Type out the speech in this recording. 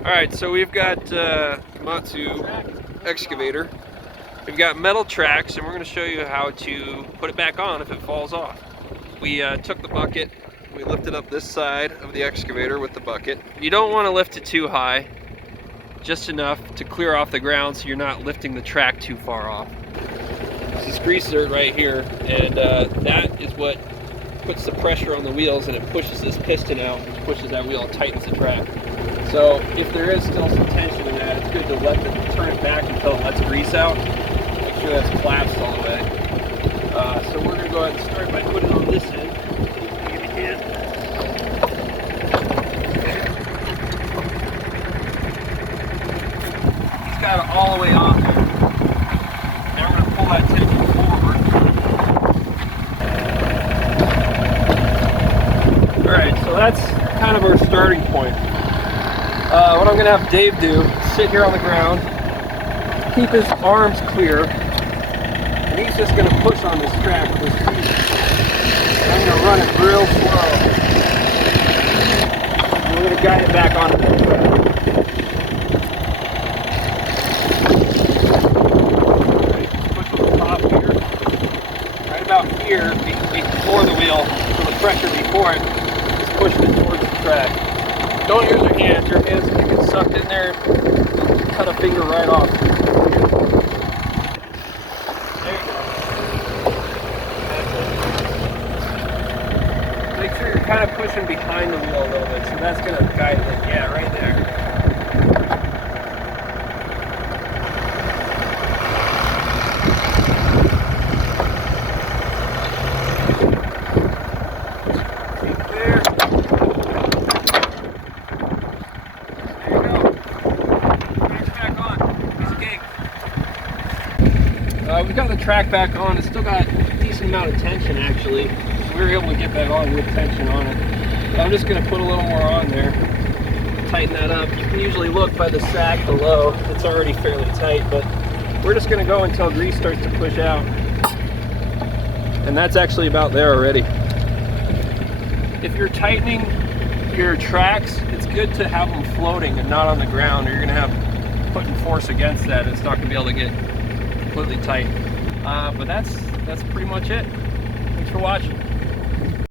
Alright, so we've got Matsu excavator. We've got metal tracks, and we're going to show you how to put it back on if it falls off. We took the bucket, we lifted up this side of the excavator with the bucket. You don't want to lift it too high, just enough to clear off the ground so you're not lifting the track too far off. This is grease dirt right here, and that is what puts the pressure on the wheels, and it pushes this piston out, which pushes that wheel and tightens the track. So if there is still some tension in that, it's good to turn it back until it lets grease out. Make sure that's collapsed all the way. So we're going to go ahead and start by putting it on this end. Give me a hand. He's got it all the way off here. Now we're going to pull that tension forward. Alright, so that's kind of our starting point. What I'm going to have Dave do, sit here on the ground, keep his arms clear, and he's just going to push on this track with his feet. And I'm going to run it real slow. And we're going to guide it back onto that track. Right, push on the top here. Right about here, before the wheel, so the pressure before it is pushing it towards the track. Don't use your hands. Your hands can get sucked in there, cut a finger right off. There you go. That's it. Make sure you're kind of pushing behind the wheel a little bit, so that's going to guide it. Yeah, right there. We've got the track back on. It's still got a decent amount of tension actually. We were able to get that on with tension on it. But I'm just going to put a little more on there. Tighten that up. You can usually look by the sack below. It's already fairly tight, but we're just going to go until grease starts to push out. And that's actually about there already. If you're tightening your tracks, it's good to have them floating and not on the ground, or you're going to have putting force against that. It's not going to be able to get completely tight. But that's pretty much it. Thanks for watching.